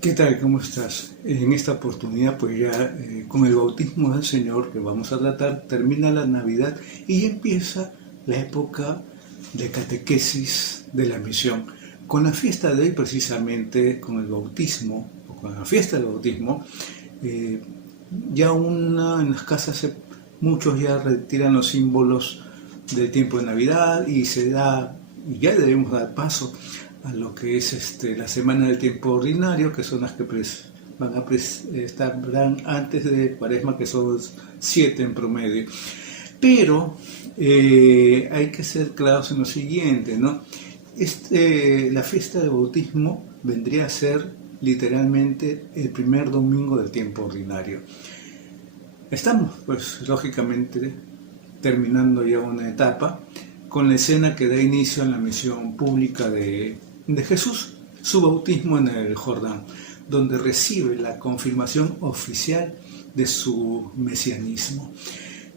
¿Qué tal? ¿Cómo estás? En esta oportunidad, pues ya con el bautismo del Señor que vamos a tratar, termina la Navidad y empieza la época de catequesis de la misión. Con la fiesta de hoy, precisamente, con el bautismo, o con la fiesta del bautismo, eh, en las casas muchos ya retiran los símbolos del tiempo de Navidad y ya debemos dar paso a lo que es la semana del tiempo ordinario, que son las que estarán antes de Cuaresma, que son 7 en promedio. Pero hay que ser claros en lo siguiente, ¿no? La fiesta del bautismo vendría a ser literalmente el primer domingo del tiempo ordinario. Estamos, pues, lógicamente, terminando ya una etapa con la escena que da inicio a la misión pública de Jesús, su bautismo en el Jordán, donde recibe la confirmación oficial de su mesianismo.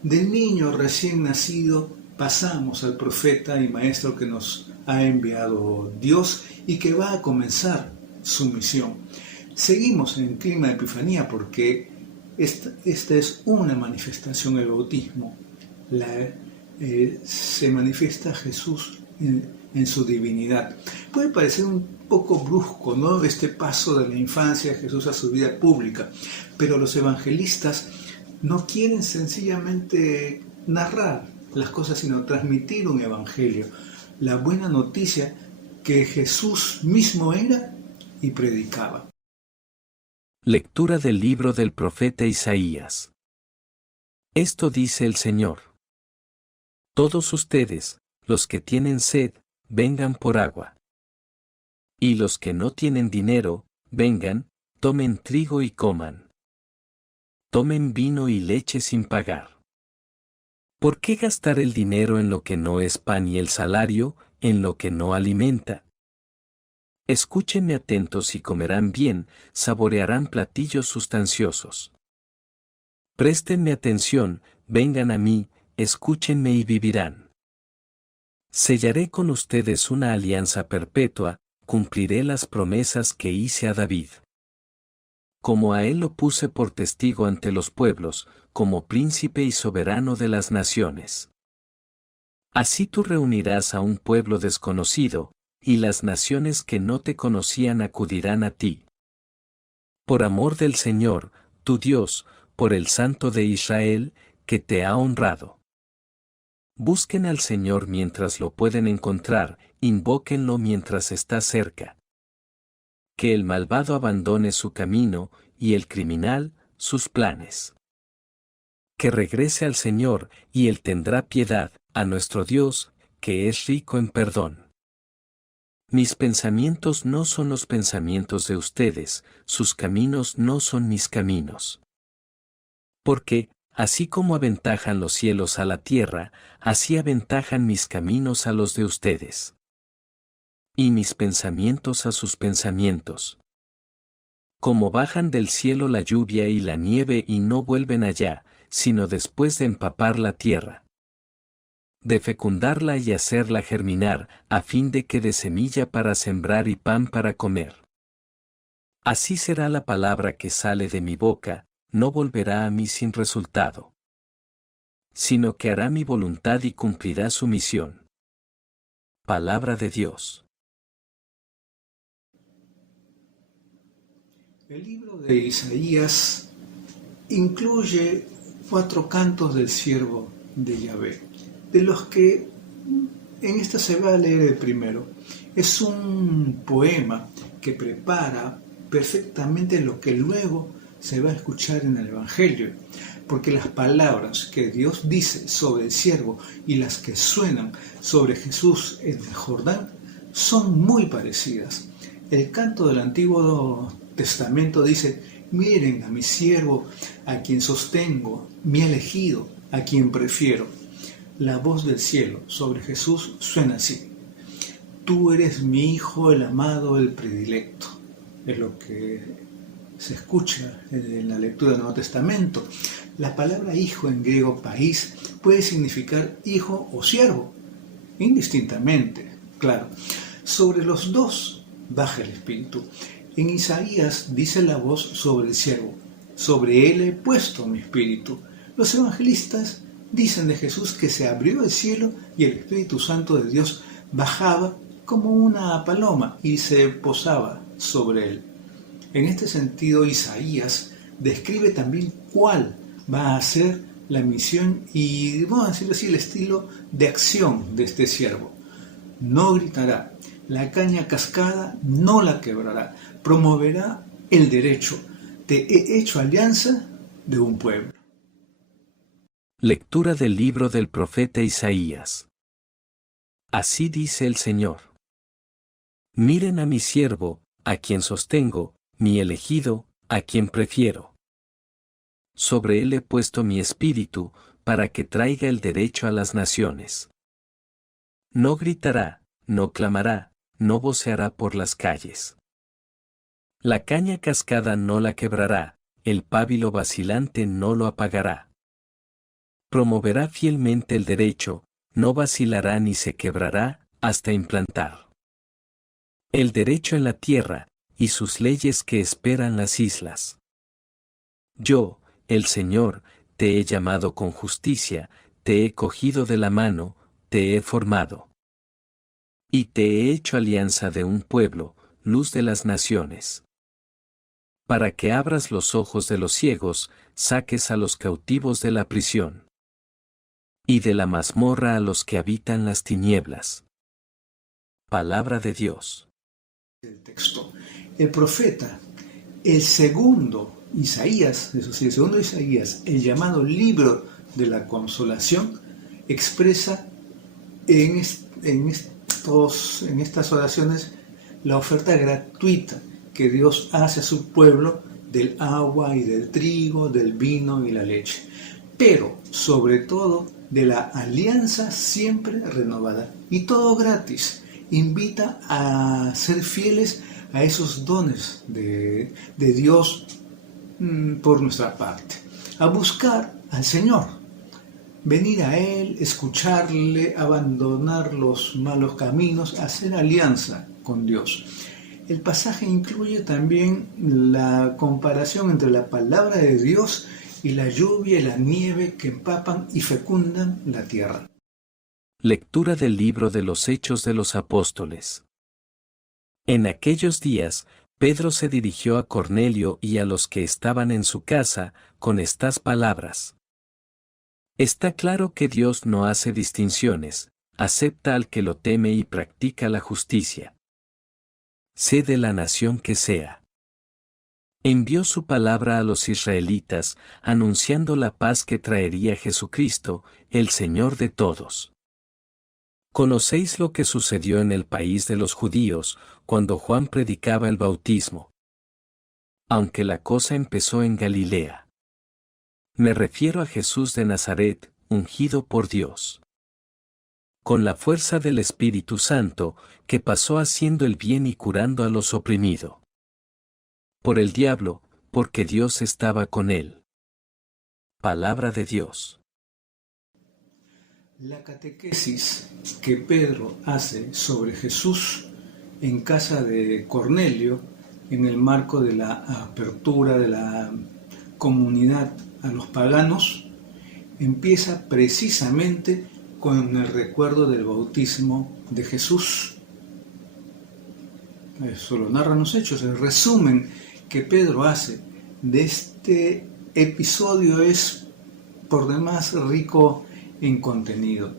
Del niño recién nacido pasamos al profeta y maestro que nos ha enviado Dios y que va a comenzar su misión. Seguimos en clima de epifanía porque esta es una manifestación del bautismo. Se manifiesta Jesús en su divinidad. Puede parecer un poco brusco, ¿no?, este paso de la infancia de Jesús a su vida pública, pero los evangelistas no quieren sencillamente narrar las cosas, sino transmitir un evangelio, la buena noticia que Jesús mismo era y predicaba. Lectura del libro del profeta Isaías. Esto dice el Señor. Todos ustedes, los que tienen sed, vengan por agua. Y los que no tienen dinero, vengan, tomen trigo y coman. Tomen vino y leche sin pagar. ¿Por qué gastar el dinero en lo que no es pan y el salario en lo que no alimenta? Escúchenme atentos y comerán bien, saborearán platillos sustanciosos. Préstenme atención, vengan a mí, escúchenme y vivirán. Sellaré con ustedes una alianza perpetua, cumpliré las promesas que hice a David. Como a él lo puse por testigo ante los pueblos, como príncipe y soberano de las naciones. Así tú reunirás a un pueblo desconocido, y las naciones que no te conocían acudirán a ti. Por amor del Señor, tu Dios, por el Santo de Israel, que te ha honrado. Busquen al Señor mientras lo pueden encontrar, invóquenlo mientras está cerca. Que el malvado abandone su camino, y el criminal, sus planes. Que regrese al Señor, y Él tendrá piedad, a nuestro Dios, que es rico en perdón. Mis pensamientos no son los pensamientos de ustedes, sus caminos no son mis caminos. Porque, así como aventajan los cielos a la tierra, así aventajan mis caminos a los de ustedes. Y mis pensamientos a sus pensamientos. Como bajan del cielo la lluvia y la nieve y no vuelven allá, sino después de empapar la tierra. De fecundarla y hacerla germinar, a fin de que dé semilla para sembrar y pan para comer. Así será la palabra que sale de mi boca, no volverá a mí sin resultado, sino que hará mi voluntad y cumplirá su misión. Palabra de Dios. El libro de Isaías incluye 4 cantos del siervo de Yahvé, de los que en esta se va a leer el primero. Es un poema que prepara perfectamente lo que luego se va a escuchar en el Evangelio, porque las palabras que Dios dice sobre el siervo y las que suenan sobre Jesús en el Jordán son muy parecidas. El canto del Antiguo Testamento dice: miren a mi siervo, a quien sostengo, mi elegido, a quien prefiero. La voz del cielo sobre Jesús suena así: tú eres mi hijo, el amado, el predilecto. Es lo que se escucha en la lectura del Nuevo Testamento. La palabra hijo en griego país puede significar hijo o siervo, indistintamente, claro. Sobre los dos baja el Espíritu. En Isaías dice la voz sobre el siervo: sobre él he puesto mi espíritu. Los evangelistas dicen de Jesús que se abrió el cielo y el Espíritu Santo de Dios bajaba como una paloma y se posaba sobre él. En este sentido, Isaías describe también cuál va a ser la misión y, vamos a decirlo así, el estilo de acción de este siervo. No gritará, la caña cascada no la quebrará, promoverá el derecho. Te he hecho alianza de un pueblo. Lectura del libro del profeta Isaías. Así dice el Señor. Miren a mi siervo, a quien sostengo, mi elegido, a quien prefiero. Sobre él he puesto mi espíritu, para que traiga el derecho a las naciones. No gritará, no clamará, no voceará por las calles. La caña cascada no la quebrará, el pábilo vacilante no lo apagará. Promoverá fielmente el derecho, no vacilará ni se quebrará, hasta implantar el derecho en la tierra, y sus leyes que esperan las islas. Yo, el Señor, te he llamado con justicia, te he cogido de la mano, te he formado. Y te he hecho alianza de un pueblo, luz de las naciones. Para que abras los ojos de los ciegos, saques a los cautivos de la prisión. Y de la mazmorra a los que habitan las tinieblas. Palabra de Dios. El texto. El profeta, el segundo Isaías, eso sí, el segundo Isaías, el llamado libro de la consolación, expresa en estas oraciones la oferta gratuita que Dios hace a su pueblo del agua y del trigo, del vino y la leche, pero sobre todo de la alianza siempre renovada, y todo gratis. Invita a ser fieles a esos dones de Dios por nuestra parte, a buscar al Señor, venir a Él, escucharle, abandonar los malos caminos, hacer alianza con Dios. El pasaje incluye también la comparación entre la palabra de Dios y la lluvia y la nieve que empapan y fecundan la tierra. Lectura del libro de los Hechos de los Apóstoles. En aquellos días, Pedro se dirigió a Cornelio y a los que estaban en su casa, con estas palabras. Está claro que Dios no hace distinciones, acepta al que lo teme y practica la justicia. Sé de la nación que sea. Envió su palabra a los israelitas, anunciando la paz que traería Jesucristo, el Señor de todos. Conocéis lo que sucedió en el país de los judíos, cuando Juan predicaba el bautismo. Aunque la cosa empezó en Galilea. Me refiero a Jesús de Nazaret, ungido por Dios. Con la fuerza del Espíritu Santo, que pasó haciendo el bien y curando a los oprimidos por el diablo, porque Dios estaba con él. Palabra de Dios. La catequesis que Pedro hace sobre Jesús en casa de Cornelio, en el marco de la apertura de la comunidad a los paganos, empieza precisamente con el recuerdo del bautismo de Jesús. Eso lo narran los hechos. El resumen que Pedro hace de este episodio es por demás rico en contenido.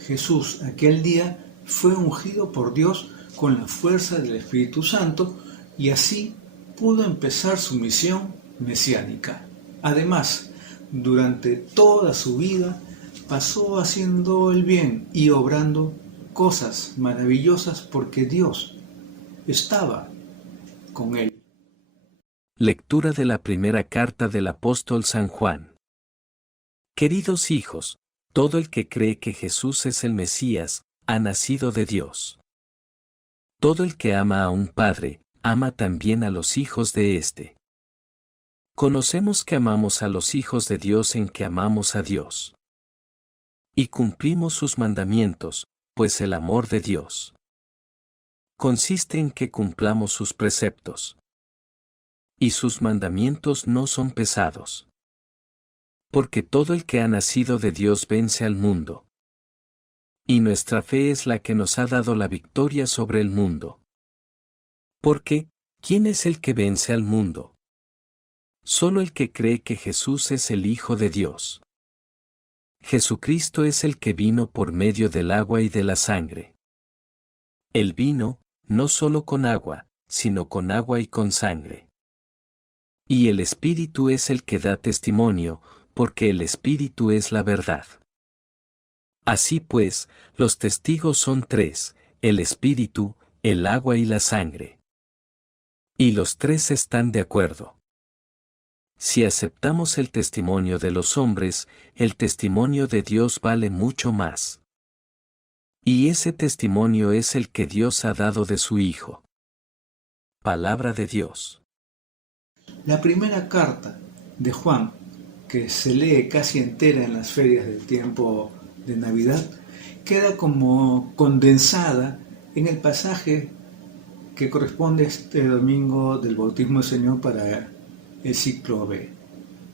Jesús aquel día fue ungido por Dios con la fuerza del Espíritu Santo y así pudo empezar su misión mesiánica. Además, durante toda su vida pasó haciendo el bien y obrando cosas maravillosas porque Dios estaba con él. Lectura de la primera carta del apóstol San Juan. Queridos hijos, todo el que cree que Jesús es el Mesías, ha nacido de Dios. Todo el que ama a un padre, ama también a los hijos de éste. Conocemos que amamos a los hijos de Dios en que amamos a Dios. Y cumplimos sus mandamientos, pues el amor de Dios consiste en que cumplamos sus preceptos. y sus mandamientos no son pesados. Porque todo el que ha nacido de Dios vence al mundo. Y nuestra fe es la que nos ha dado la victoria sobre el mundo. Porque, ¿quién es el que vence al mundo? Solo el que cree que Jesús es el Hijo de Dios. Jesucristo es el que vino por medio del agua y de la sangre. Él vino, no solo con agua, sino con agua y con sangre. Y el Espíritu es el que da testimonio, porque el Espíritu es la verdad. Así pues, los testigos son tres, el Espíritu, el agua y la sangre. Y los tres están de acuerdo. Si aceptamos el testimonio de los hombres, el testimonio de Dios vale mucho más. Y ese testimonio es el que Dios ha dado de su Hijo. Palabra de Dios. La primera carta de Juan, que se lee casi entera en las ferias del tiempo de Navidad, queda como condensada en el pasaje que corresponde a este domingo del bautismo del Señor para el ciclo B.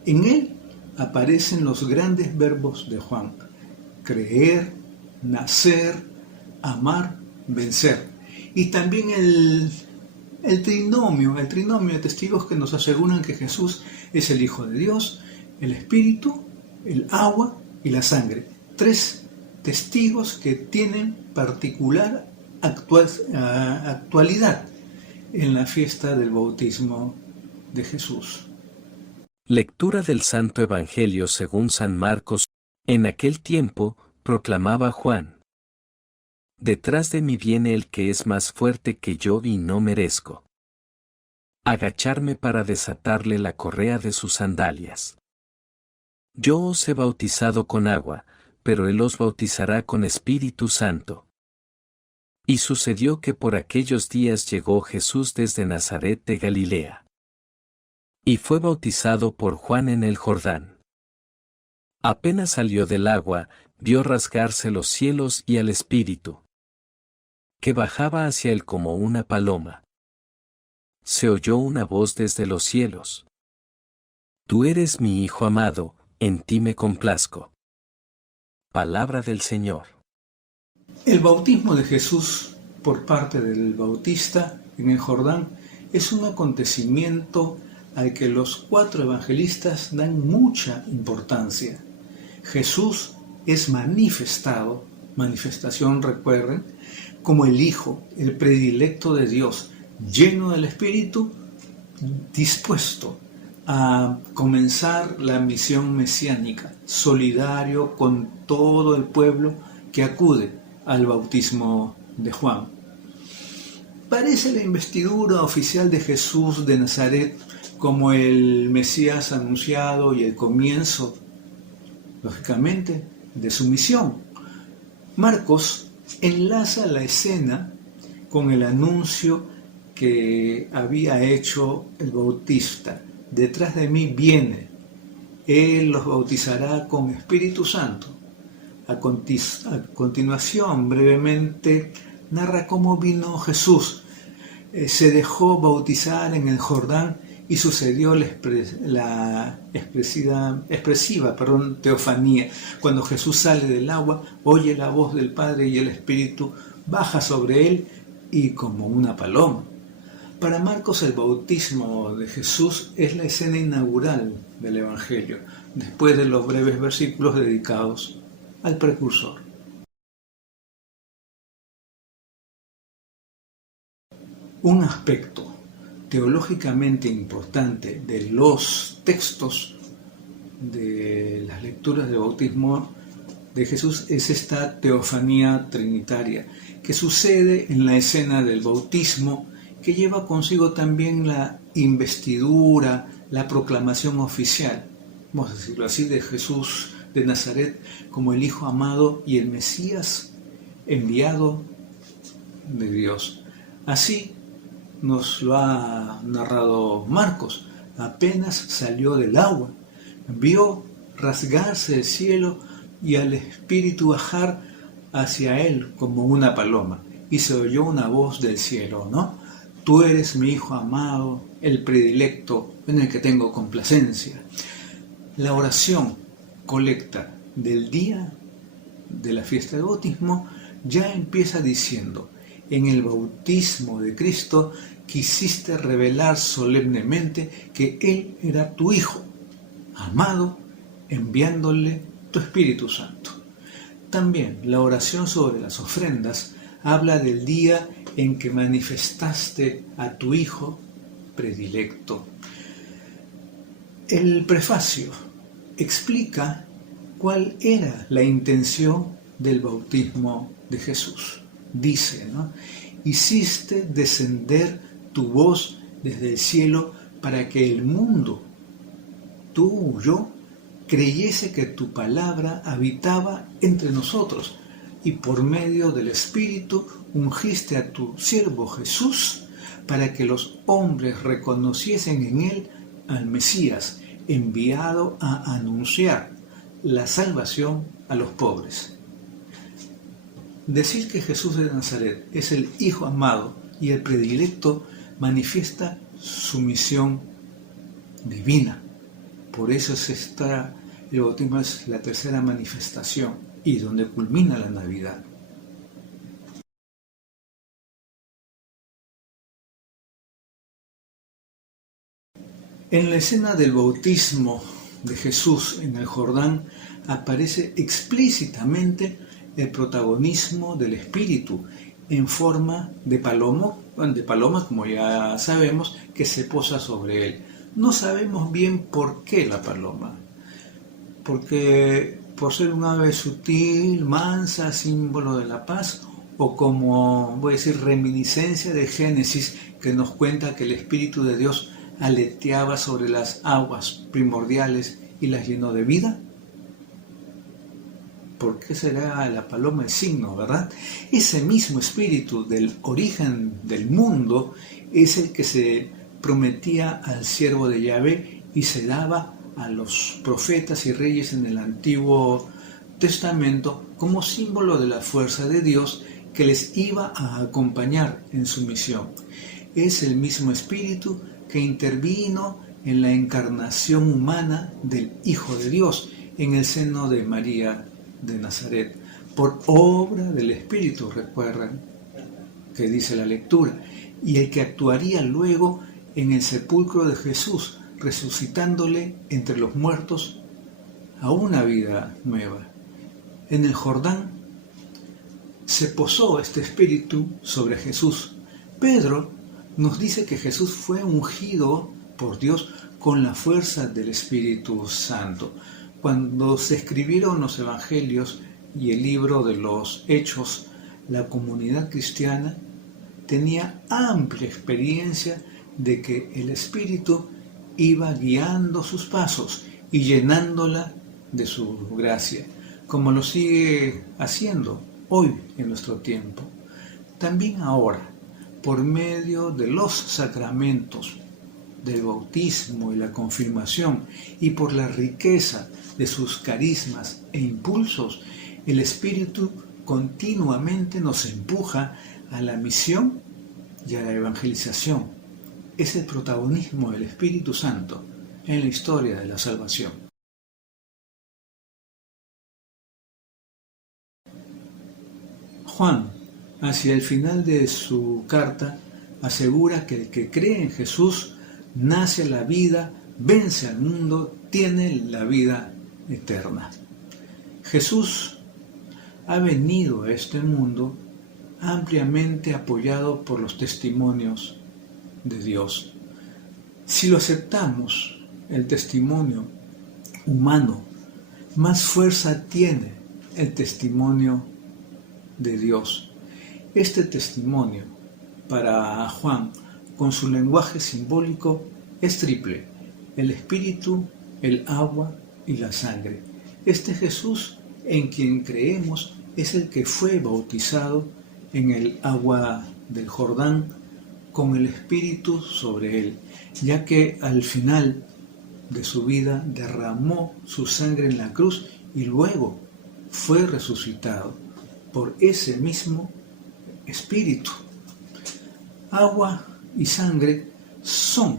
En él aparecen los grandes verbos de Juan: creer, nacer, amar, vencer. Y también el trinomio de testigos que nos aseguran que Jesús es el Hijo de Dios, el Espíritu, el agua y la sangre. Tres testigos que tienen particular actualidad en la fiesta del bautismo de Jesús. Lectura del Santo Evangelio según San Marcos. En aquel tiempo, proclamaba Juan: Detrás de mí viene el que es más fuerte que yo y no merezco agacharme para desatarle la correa de sus sandalias. Yo os he bautizado con agua, pero él os bautizará con Espíritu Santo. Y sucedió que por aquellos días llegó Jesús desde Nazaret de Galilea. Y fue bautizado por Juan en el Jordán. Apenas salió del agua, vio rasgarse los cielos y al Espíritu, que bajaba hacia él como una paloma. Se oyó una voz desde los cielos: Tú eres mi Hijo amado, en ti me complazco. Palabra del Señor. El bautismo de Jesús por parte del Bautista en el Jordán es un acontecimiento al que los cuatro evangelistas dan mucha importancia. Jesús es manifestación, recuerden, como el Hijo, el predilecto de Dios, lleno del Espíritu, dispuesto a comenzar la misión mesiánica, solidario con todo el pueblo que acude al bautismo de Juan. Parece la investidura oficial de Jesús de Nazaret como el Mesías anunciado y el comienzo, lógicamente, de su misión. Marcos enlaza la escena con el anuncio que había hecho el Bautista: detrás de mí viene, él los bautizará con Espíritu Santo. A continuación, brevemente, narra cómo vino Jesús, se dejó bautizar en el Jordán y sucedió la expresiva teofanía. Cuando Jesús sale del agua, oye la voz del Padre y el Espíritu baja sobre él y como una paloma. Para Marcos, el bautismo de Jesús es la escena inaugural del Evangelio, después de los breves versículos dedicados al precursor. Un aspecto teológicamente importante de los textos de las lecturas de bautismo de Jesús es esta teofanía trinitaria que sucede en la escena del bautismo, que lleva consigo también la investidura, la proclamación oficial, vamos a decirlo así, de Jesús de Nazaret como el Hijo amado y el Mesías enviado de Dios. Así nos lo ha narrado Marcos: apenas salió del agua, vio rasgarse el cielo y al Espíritu bajar hacia él como una paloma, y se oyó una voz del cielo, ¿no? Tú eres mi Hijo amado, el predilecto en el que tengo complacencia. La oración colecta del día de la fiesta de bautismo ya empieza diciendo: en el bautismo de Cristo quisiste revelar solemnemente que Él era tu Hijo amado, enviándole tu Espíritu Santo. También la oración sobre las ofrendas habla del día en que manifestaste a tu Hijo predilecto. El prefacio explica cuál era la intención del bautismo de Jesús. Dice, ¿no? Hiciste descender tu voz desde el cielo para que el mundo, tú, yo, creyese que tu palabra habitaba entre nosotros, y por medio del Espíritu ungiste a tu siervo Jesús para que los hombres reconociesen en él al Mesías, enviado a anunciar la salvación a los pobres. Decir que Jesús de Nazaret es el Hijo amado y el predilecto manifiesta su misión divina. Por eso el bautismo es la tercera manifestación y donde culmina la Navidad. En la escena del bautismo de Jesús en el Jordán aparece explícitamente el protagonismo del Espíritu en forma de paloma, como ya sabemos, que se posa sobre él. No sabemos bien por qué la paloma, porque por ser un ave sutil, mansa, símbolo de la paz, o como, voy a decir, reminiscencia de Génesis, que nos cuenta que el Espíritu de Dios aleteaba sobre las aguas primordiales y las llenó de vida. ¿Por qué será la paloma el signo, verdad? Ese mismo espíritu del origen del mundo es el que se prometía al siervo de Yahvé y se daba a los profetas y reyes en el Antiguo Testamento como símbolo de la fuerza de Dios que les iba a acompañar en su misión. Es el mismo espíritu que intervino en la encarnación humana del Hijo de Dios en el seno de María de Nazaret, por obra del Espíritu, recuerdan que dice la lectura, y el que actuaría luego en el sepulcro de Jesús, resucitándole entre los muertos a una vida nueva. En el Jordán se posó este Espíritu sobre Jesús. Pedro nos dice que Jesús fue ungido por Dios con la fuerza del Espíritu Santo. Cuando se escribieron los Evangelios y el libro de los Hechos, la comunidad cristiana tenía amplia experiencia de que el Espíritu iba guiando sus pasos y llenándola de su gracia, como lo sigue haciendo hoy en nuestro tiempo. También ahora, por medio de los sacramentos del bautismo y la confirmación y por la riqueza de sus carismas e impulsos, el Espíritu continuamente nos empuja a la misión y a la evangelización. Es el protagonismo del Espíritu Santo en la historia de la salvación. Juan, hacia el final de su carta, asegura que el que cree en Jesús nace a la vida, vence al mundo, tiene la vida eterna. Jesús ha venido a este mundo ampliamente apoyado por los testimonios de Dios. Si lo aceptamos, el testimonio humano, más fuerza tiene el testimonio de Dios. Este testimonio, para Juan, con su lenguaje simbólico, es triple: el Espíritu, el agua y la sangre. Este Jesús en quien creemos es el que fue bautizado en el agua del Jordán con el Espíritu sobre él, ya que al final de su vida derramó su sangre en la cruz y luego fue resucitado por ese mismo Espíritu. Agua y sangre son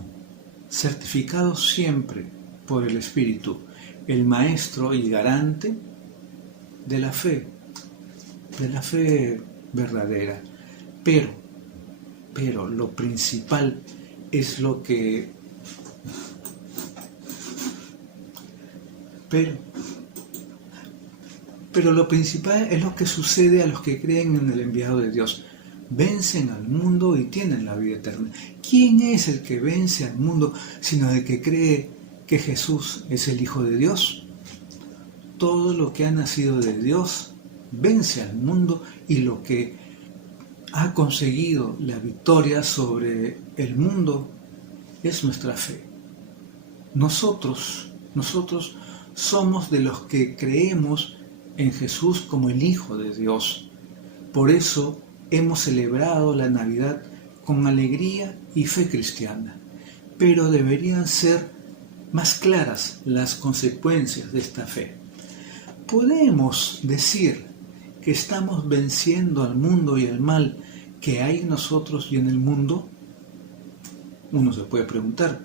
certificados siempre por el Espíritu, el Maestro y garante de la fe verdadera. Pero lo principal es lo que... Pero lo principal es lo que sucede a los que creen en el enviado de Dios. Vencen al mundo y tienen la vida eterna. ¿Quién es el que vence al mundo sino el que cree que Jesús es el Hijo de Dios? Todo lo que ha nacido de Dios vence al mundo, y lo que ha conseguido la victoria sobre el mundo es nuestra fe. Nosotros somos de los que creemos en Jesús como el Hijo de Dios. Por eso hemos celebrado la Navidad con alegría y fe cristiana. Pero deberían ser más claras las consecuencias de esta fe. ¿Podemos decir que estamos venciendo al mundo y al mal que hay en nosotros y en el mundo? Uno se puede preguntar,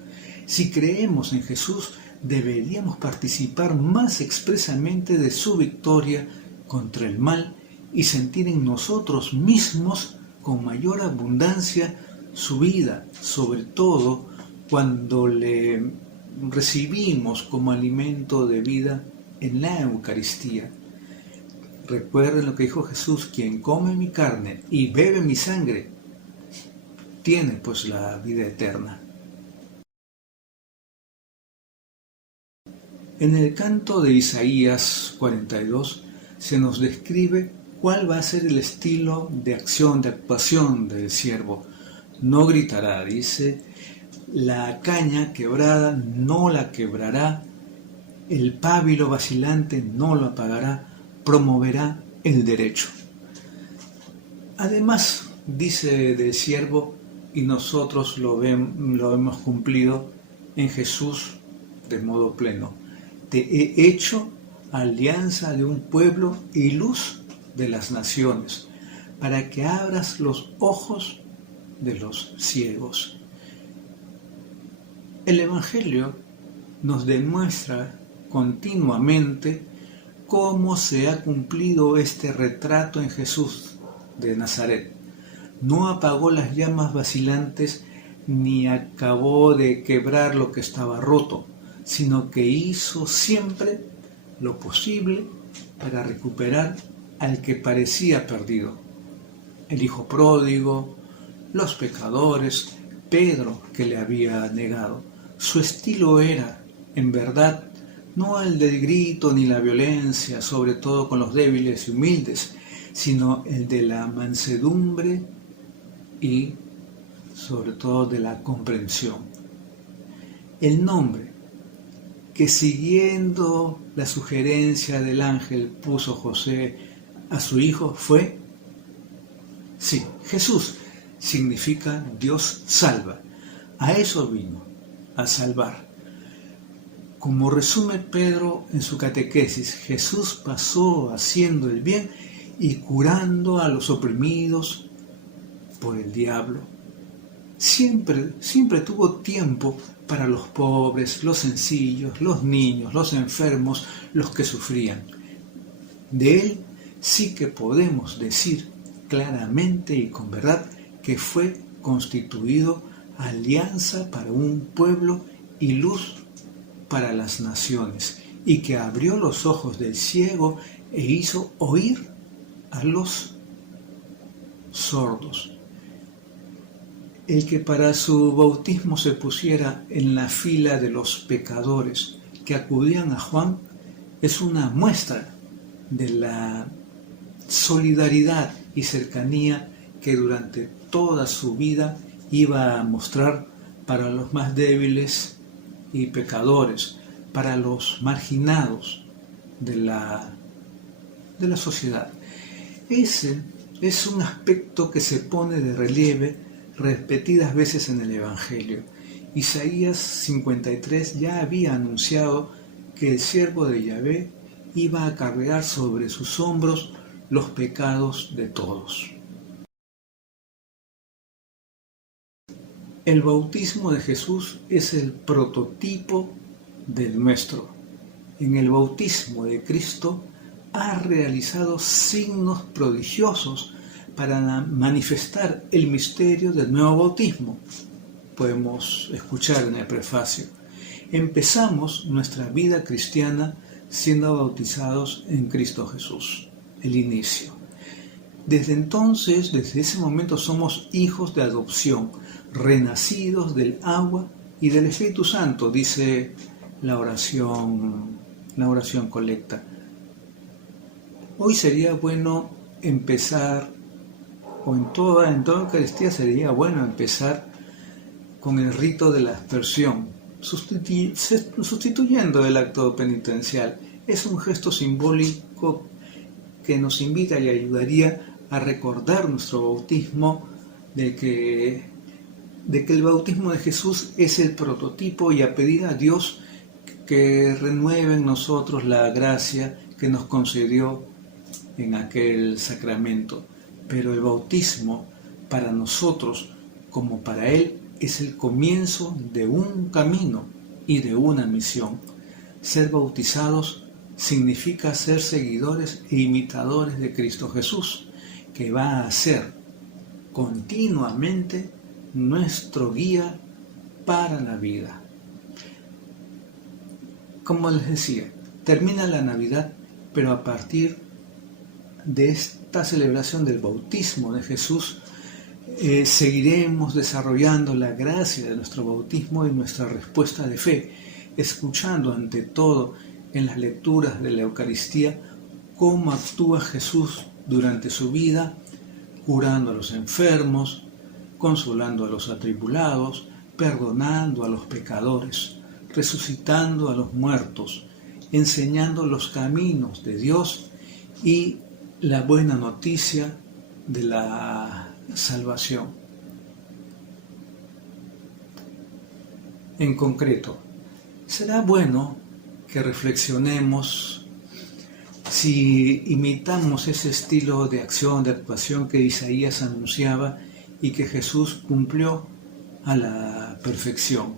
si creemos en Jesús, deberíamos participar más expresamente de su victoria contra el mal y sentir en nosotros mismos con mayor abundancia su vida, sobre todo cuando le recibimos como alimento de vida en la Eucaristía. Recuerden lo que dijo Jesús: quien come mi carne y bebe mi sangre, tiene pues la vida eterna. En el canto de Isaías 42 se nos describe cuál va a ser el estilo de acción, de actuación del siervo. No gritará, dice, la caña quebrada no la quebrará, el pábilo vacilante no lo apagará, promoverá el derecho. Además, dice del siervo, y nosotros lo hemos cumplido en Jesús de modo pleno: te he hecho alianza de un pueblo y luz de las naciones, para que abras los ojos de los ciegos. El Evangelio nos demuestra continuamente cómo se ha cumplido este retrato en Jesús de Nazaret. No apagó las llamas vacilantes ni acabó de quebrar lo que estaba roto, sino que hizo siempre lo posible para recuperar al que parecía perdido. El hijo pródigo, los pecadores, Pedro que le había negado. Su estilo era, en verdad, no el del grito ni la violencia, sobre todo con los débiles y humildes, sino el de la mansedumbre y, sobre todo, de la comprensión. El nombre que, siguiendo la sugerencia del ángel, puso José a su hijo fue, sí, Jesús, significa Dios salva. A eso vino, a salvar. Como resume Pedro en su catequesis, Jesús pasó haciendo el bien y curando a los oprimidos por el diablo. Siempre tuvo tiempo para los pobres, los sencillos, los niños, los enfermos, los que sufrían. De él sí que podemos decir claramente y con verdad que fue constituido alianza para un pueblo y luz para las naciones, y que abrió los ojos del ciego e hizo oír a los sordos. El que para su bautismo se pusiera en la fila de los pecadores que acudían a Juan es una muestra de la solidaridad y cercanía que durante toda su vida iba a mostrar para los más débiles y pecadores, para los marginados de la sociedad. Ese es un aspecto que se pone de relieve repetidas veces en el Evangelio. Isaías 53 ya había anunciado que el siervo de Yahvé iba a cargar sobre sus hombros los pecados de todos. El bautismo de Jesús es el prototipo del nuestro. En el bautismo de Cristo ha realizado signos prodigiosos para manifestar el misterio del nuevo bautismo. Podemos escuchar en el prefacio. Empezamos nuestra vida cristiana siendo bautizados en Cristo Jesús, el inicio. Desde entonces, desde ese momento, somos hijos de adopción, renacidos del agua y del Espíritu Santo, dice la oración colecta. Hoy sería bueno empezar, o en toda Eucaristía sería bueno empezar con el rito de la aspersión, sustituyendo el acto penitencial. Es un gesto simbólico que nos invita y ayudaría a recordar nuestro bautismo, de que el bautismo de Jesús es el prototipo, y a pedir a Dios que renueve en nosotros la gracia que nos concedió en aquel sacramento. Pero el bautismo, para nosotros como para Él, es el comienzo de un camino y de una misión. Ser bautizados significa ser seguidores e imitadores de Cristo Jesús, que va a ser continuamente nuestro guía para la vida. Como les decía, termina la Navidad, pero a partir de esta celebración del bautismo de Jesús, seguiremos desarrollando la gracia de nuestro bautismo y nuestra respuesta de fe, escuchando ante todo en las lecturas de la Eucaristía cómo actúa Jesús durante su vida, curando a los enfermos, consolando a los atribulados, perdonando a los pecadores, resucitando a los muertos, enseñando los caminos de Dios y la buena noticia de la salvación. En concreto, será bueno que reflexionemos si imitamos ese estilo de acción, de actuación que Isaías anunciaba y que Jesús cumplió a la perfección.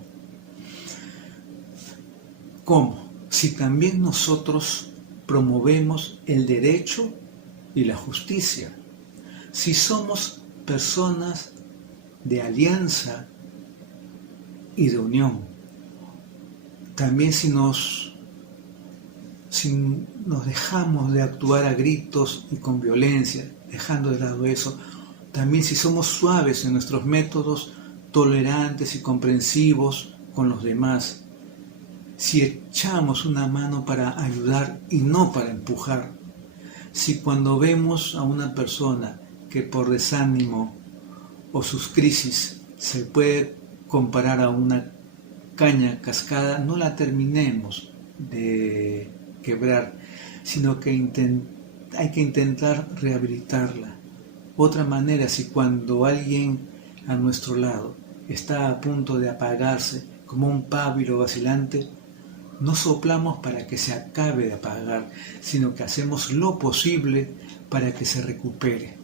¿Cómo? Si también nosotros promovemos el derecho y la justicia, si somos personas de alianza y de unión, también si nos dejamos de actuar a gritos y con violencia, dejando de lado eso, también si somos suaves en nuestros métodos, tolerantes y comprensivos con los demás, si echamos una mano para ayudar y no para empujar, si cuando vemos a una persona que por desánimo o sus crisis se puede comparar a una caña cascada, no la terminemos de quebrar, sino que hay que intentar rehabilitarla. Otra manera, si cuando alguien a nuestro lado está a punto de apagarse como un pábilo vacilante, no soplamos para que se acabe de apagar, sino que hacemos lo posible para que se recupere.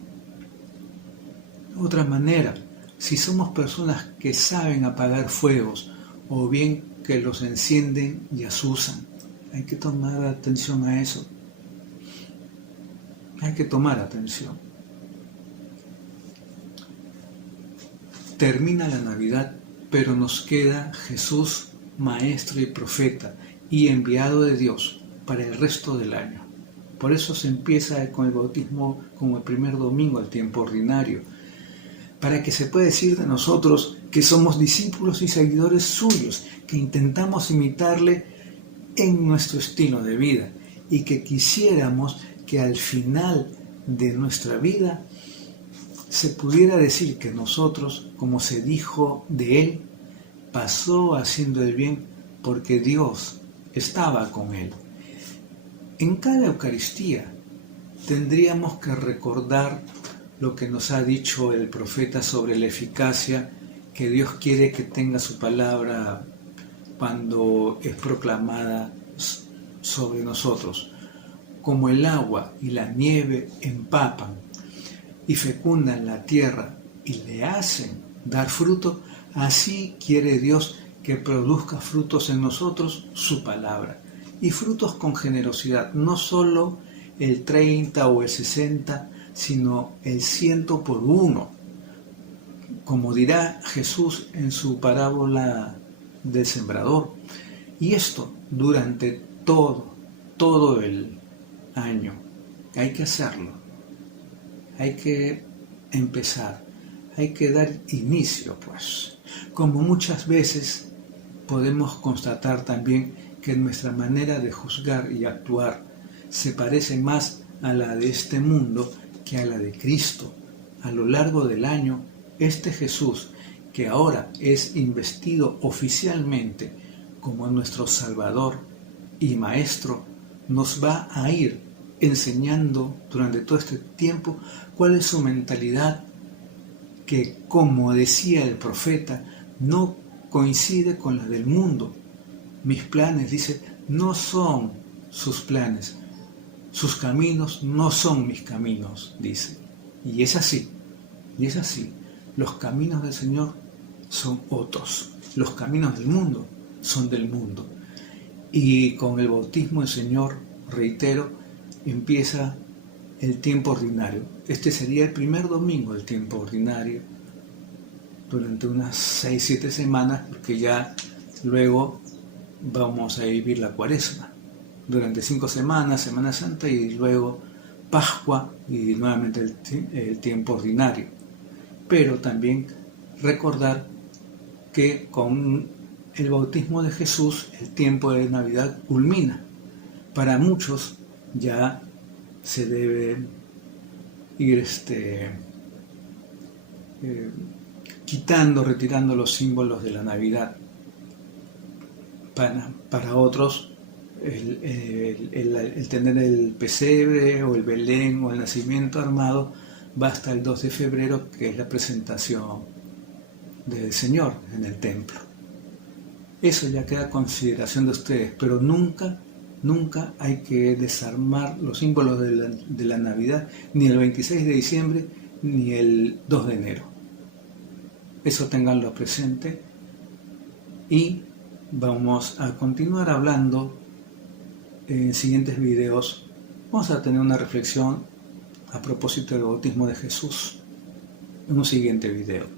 Otra manera, si somos personas que saben apagar fuegos o bien que los encienden y asusan, hay que tomar atención a eso. Hay que tomar atención. Termina la Navidad, pero nos queda Jesús, Maestro y Profeta, y enviado de Dios para el resto del año. Por eso se empieza con el bautismo como el primer domingo al tiempo ordinario, para que se pueda decir de nosotros que somos discípulos y seguidores suyos, que intentamos imitarle en nuestro estilo de vida y que quisiéramos que al final de nuestra vida se pudiera decir que nosotros, como se dijo de él, pasó haciendo el bien porque Dios estaba con él. En cada Eucaristía tendríamos que recordar lo que nos ha dicho el profeta sobre la eficacia que Dios quiere que tenga su palabra cuando es proclamada sobre nosotros. Como el agua y la nieve empapan y fecundan la tierra y le hacen dar fruto, Así quiere Dios que produzca frutos en nosotros su palabra. Y frutos con generosidad, no solo el 30 o el 60, sino el 100 por uno. Como dirá Jesús en su parábola del sembrador. Y esto durante todo el año. Hay que hacerlo. Hay que empezar. Hay que dar inicio, pues. Como muchas veces podemos constatar también que nuestra manera de juzgar y actuar se parece más a la de este mundo que a la de Cristo. A lo largo del año, este Jesús, que ahora es investido oficialmente como nuestro Salvador y Maestro, nos va a ir enseñando durante todo este tiempo cuál es su mentalidad, que, como decía el profeta, no coincide con la del mundo. Mis planes, dice, no son sus planes. Sus caminos no son mis caminos, dice. Y es así. Los caminos del Señor son otros. Los caminos del mundo son del mundo. Y con el bautismo del Señor, reitero, empieza el tiempo ordinario. Este sería el primer domingo del tiempo ordinario durante unas 6-7 semanas, porque ya luego vamos a vivir la Cuaresma durante 5 semanas, Semana Santa, y luego Pascua y nuevamente el tiempo ordinario. Pero también recordar que con el bautismo de Jesús el tiempo de Navidad culmina. Para muchos ya se debe ir retirando los símbolos de la Navidad. Para otros, el tener el pesebre o el Belén o el nacimiento armado va hasta el 2 de febrero, que es la presentación del Señor en el templo. Eso ya queda a consideración de ustedes, pero nunca hay que desarmar los símbolos de la Navidad, ni el 26 de diciembre, ni el 2 de enero. Eso tenganlo presente, y vamos a continuar hablando en siguientes videos. Vamos a tener una reflexión a propósito del bautismo de Jesús en un siguiente video.